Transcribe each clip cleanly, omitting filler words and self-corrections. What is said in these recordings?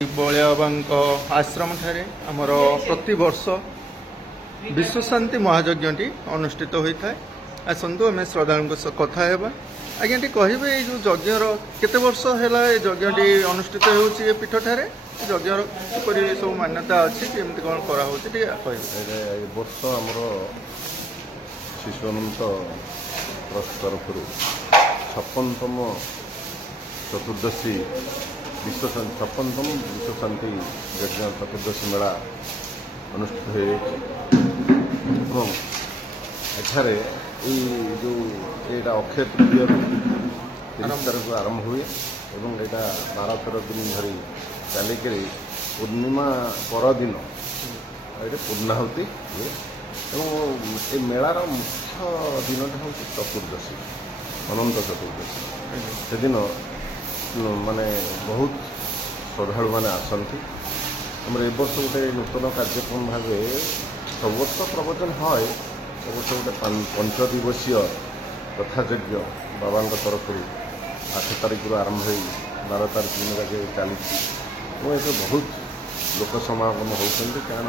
बलियाबांक आश्रम ठारे आमर प्रतिवर्ष विश्व शांति महायज्ञ अनुष्ठित होता है। आसतु आम श्रद्धालु कथा आज्ञा टी कहे जो यज्ञर केते वर्ष है यज्ञ अनुष्ठित हो पीठ ठारे यज्ञर किपरि सब मान्यता अच्छी केमती कौन कह वर्ष आमर शिशु अनंत ट्रस्ट तरफ 56तम चतुर्दशी विश्व 56तम विश्व शांति यज्ञ चतुर्दशी मेला अनुष्ठित हो एठारे जो एटा अक्षय तृतीय 30 तारीख आरंभ हुए और एटा 12-13 दिन धरी चलिक पूर्णिमा परदिन ये पूर्णाहुति हुए और ये मेलार मुख्य दिनटा हूँ चतुर्दशी अनंत चतुर्दशी से दिन माने बहुत श्रद्धालु मैंने आसती आम ए वर्ष गोटे नूतन कार्यक्रम भाव सब वर्ष प्रवचन है वर्ष गोटे 5 दिवसीय कथायज्ञ बाबा तरफ 8 तारीख आरंभ हो 12 तारीख दिन जाके चली ये बहुत लोक समागम होती कारण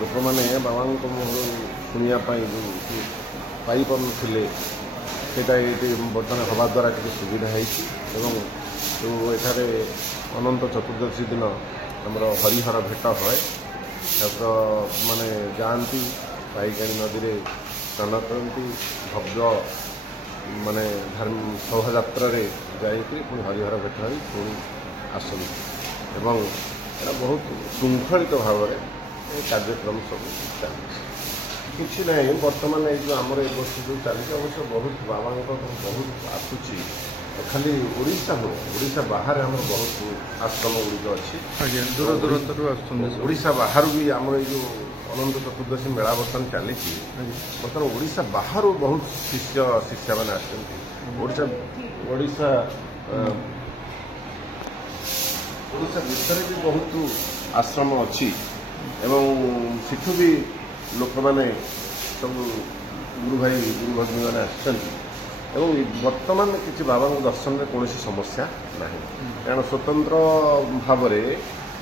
लोक मैंने बाबा शुणापी जो पाई पारे ये बर्तमान हवा द्वारा किसी सुविधा है जो एठारे अनंत चतुर्दशी दिन आमर हरिहर भेट है माने जाती पाईकाणी नदी में स्नान करती भव्य माने शोभा यात्रा जाकि पुणी हरिहर भेट हो पुणी आसती बहुत श्रृंखलित भाव में कार्यक्रम सब चलती किसी ना बर्तमान ये आमर ए वर्ष जो चलती अवश्य बहुत बाबा बहुत आसूची खाली ओडिशा हो ओडिशा बाहर आम बहुत आश्रम गुड़िक अच्छी दूर दूर ओडिशा बाहर भी आमर जो अनंत चतुर्दशी मेला बर्तमान चली बर्तमान ओडिशा बाहर बहुत शिष्य शिष्या मैंने आड़शा भितर भी बहुत आश्रम अच्छी एवं सिठू भी लोक मैंने सब गुरु भाई गुरु भगिनी मैंने आसुँच बर्तमान किसी बाबा दर्शन में कौन समस्या ना कारण स्वतंत्र भाव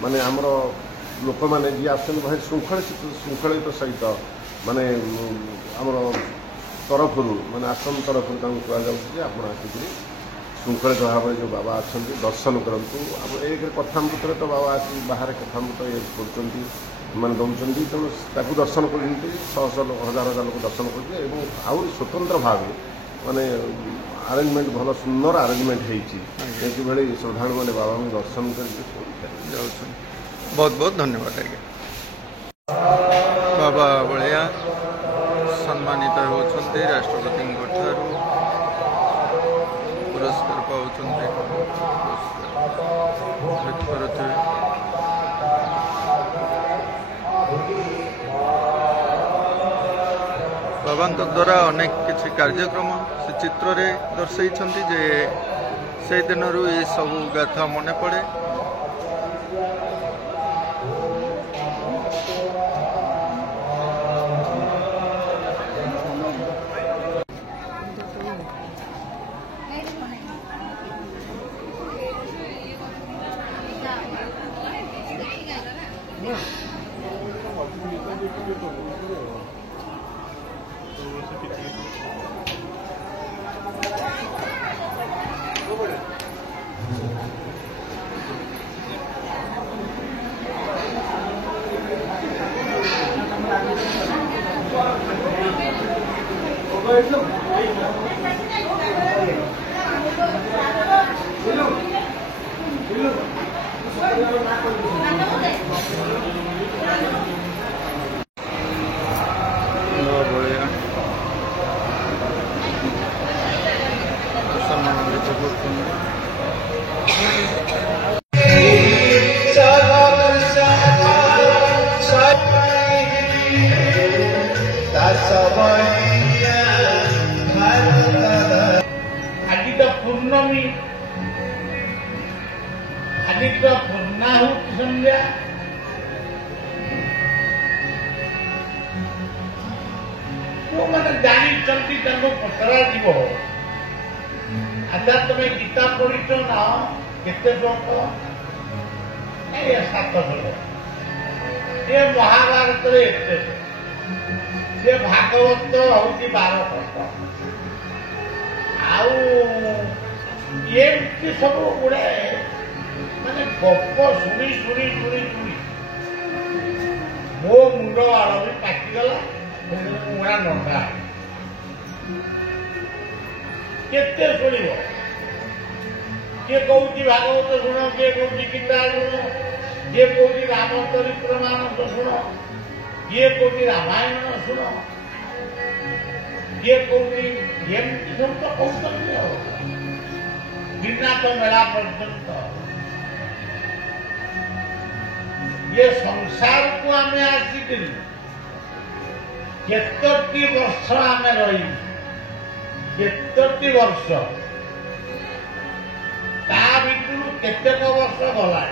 माने आमर लोक मैंने जी आस श्रृंखलित सहित माने आमर तरफ माने आश्रम तरफ कहुए आप आसिक श्रृंखलित भाव जो बाबा अच्छा दर्शन करूँ अब एक कथामृत तो बाबा आस बाहर कथामृत ये कर दौरान तेणु दर्शन कर शह हजार हजार लोग दर्शन कर स्वतंत्र भाव माने आरेंजमेंट भल सुंदर आरेंजमेंट होती श्रद्धालु मैंने बाबा दर्शन कर बहुत बहुत धन्यवाद आज्ञा। बाबा बलिया सम्मानित होती राष्ट्रपति पुरस्कार पाते बाबा द्वारा अनेक किसी कार्यक्रम से चित्र रे दर्शाई जे से दिन ये सब गाथा मन पड़े। पूर्णमी आज पूर्णाहुति संध्या जो मैंने जानी पचरा जीव अच्छा तुम्हें गीता पढ़ी ना केते श्लोक ये 700 ये महाभारत एते ये भागवत हूँ 12 खंड आउ ये सब गुड़े माने गप शुणी शुणी शुणी शुणी मो मुंड आड़ भी पाचिगला मुड़ा नंगा केते शुणिब किए कौन भागवत शुण किए कौन गीता शुण किए कौन रामचरित्र मानस शुण किए कौन रामायण शुण किए कौन एमती सब तो कहते बिना तो मेला पर्यंत ये संसार को आम आसिक केतोटी वर्ष आम रही केतोटी वर्ष ता भितर केतेक वर्ष गला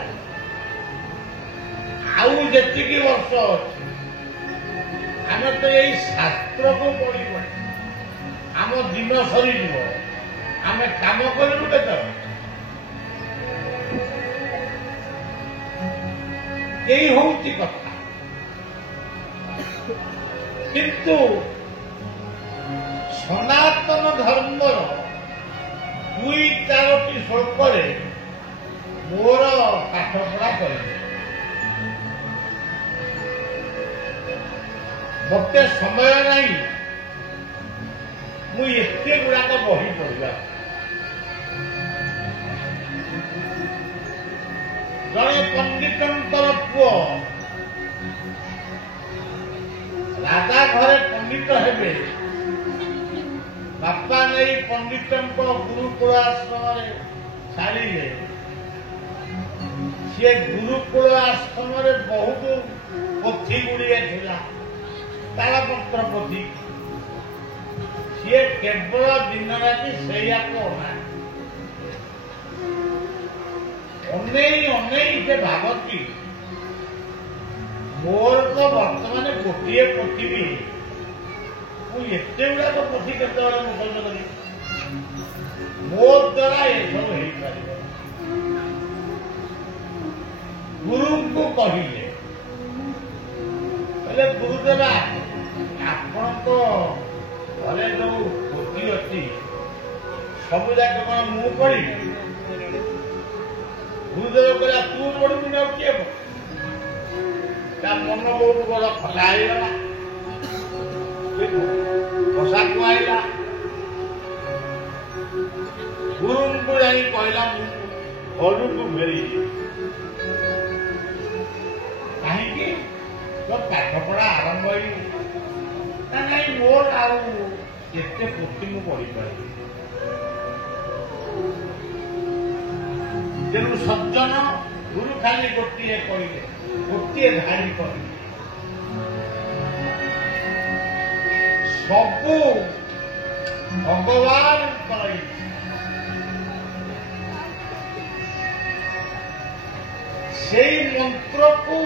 आउ जेतिकी वर्ष अच्छी आम तो यही शास्त्र को पढ़ी आम दिन सरी आम काम करूँ केत यही हूँ कथा किंतु सनातन धर्मर 2-4टी स्वल्परे मोर पाठपढ़ा कर मत समय नहीं मुझे गुड़ाक बही पढ़ा जड़े पंडितर पुओ राजा घरे पंडित हेबे बापा नहीं पंडित गुरुकुल आश्रम छाड़े सी गुरुकुल आश्रम बहुत पोथी गुड़िए तालपत्र पोथी सी केवल दिन राति से से भावती मोर तो बर्तमान गोटे पोथी भी मुझे गुड़ाक पोथी के मुखर्ज करी मो द्वारा ये सब हो पार गुरु को कहले गुरुदेव आपण तो घरे जो पोथी अच्छी सब जाक कौन मु पढ़ी गुरुदेव कहला तू पढ़ू ना किए मन बहुत बड़ा खला बसा को आईला गुरु को जानी कहला घर को फेरी कहीं तो पाठ पढ़ा आरंभ नहीं मोर आते पोथी मु पढ़ी पारि तेणु सज्जन गुरु खाली गोटे कहले गोटे धाड़ी कर सबू भगवान से मंत्र को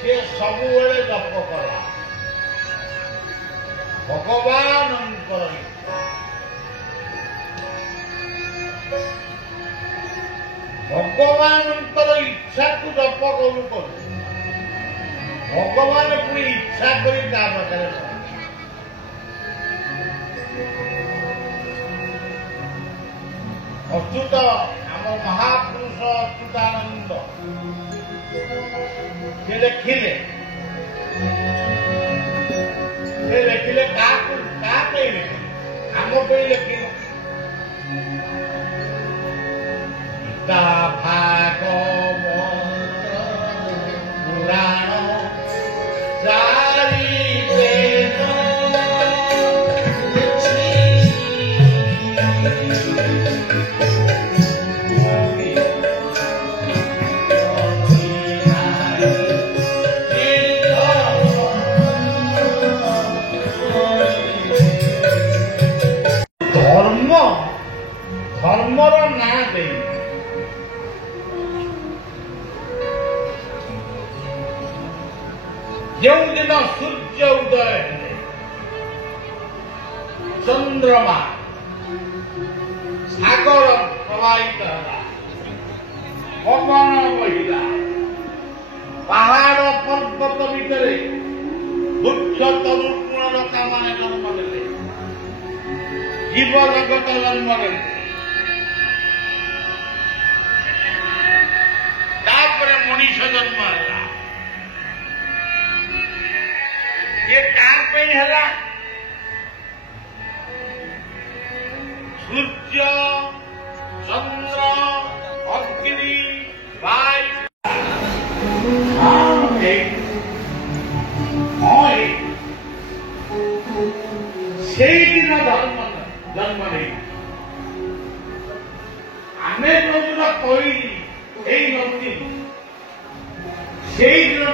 से सब जप कला भगवान भगवान इच्छा को जप करू भगवान पुणी इच्छा कर अच्युत आम महापुरुष अच्युतानंद से लिखिले क्या लिखिले आम पे लिखिले गीता भागवत पुराण चारि वेद धर्मर ना दे जो दिन सूर्य उदय चंद्रमा सागर प्रवाहित है पवन बहिला जीव जगत जन्म नेले तापरे मनीष जन्म है ये कार पे है सूर्य चंद्र अग्नि वायु সেই দিন ধর্ম জন্ম নেই আমি যৌটা কইলি এই নদী সেই দিন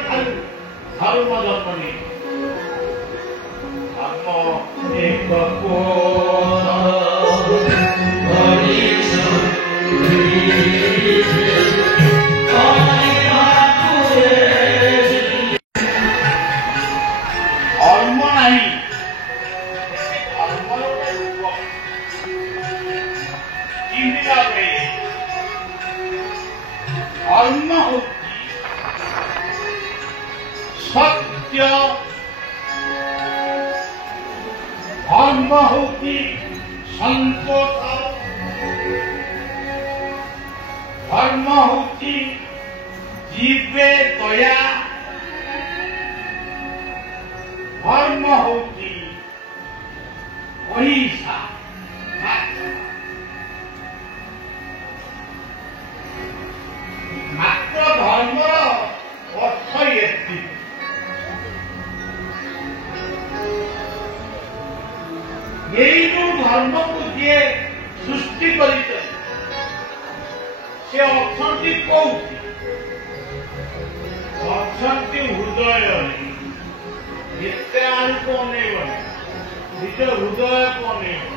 ধর্ম জন্ম নেই ধর্ম এক ধর্ম নাই ধর্ম হচ্ছে সত্য ধর্ম হচ্ছে সন্তোষ ধর্ম হচ্ছে জীবে দয়া ধর্ম হচ্ছে অহিংসা মাত্র ধর্মর অর্থ এটি এই ধর্মକୁ ଯିଏ ସୃଷ୍ଟି କରିଛନ୍ତି ସେ ଅଛନ୍ତି କୋଉଠି ଅଛନ୍ତି ହୃଦୟରେ ଏତେ ଆଡ଼କୁ ଅନେଇବନି ନିଜ ହୃଦୟକୁ ଅନେଇବ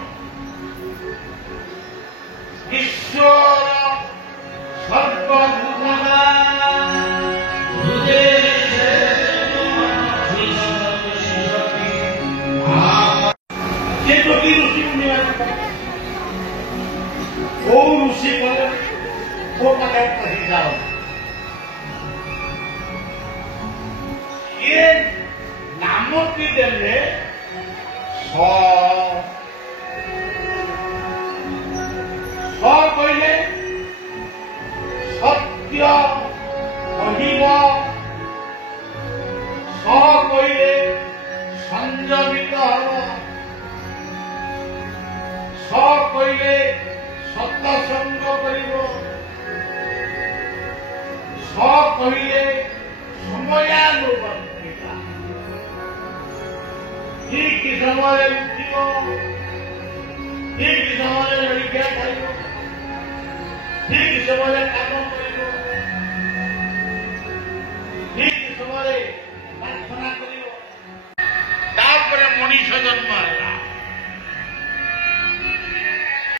ଈଶ୍ୱର ସର୍ବଭୂତା ऋषि बोले वो कहीं जाओ ये नामती देले कहले सत्य कहिब कहले संयमित हब कहले सत्संग करिब कहले समयानुवर्तिता ठीक समय उठिब ठीक समय जलिखिया खाइब ठीक समय काम करिब ठीक समय प्रार्थना करिब तापरे मनीष जन्म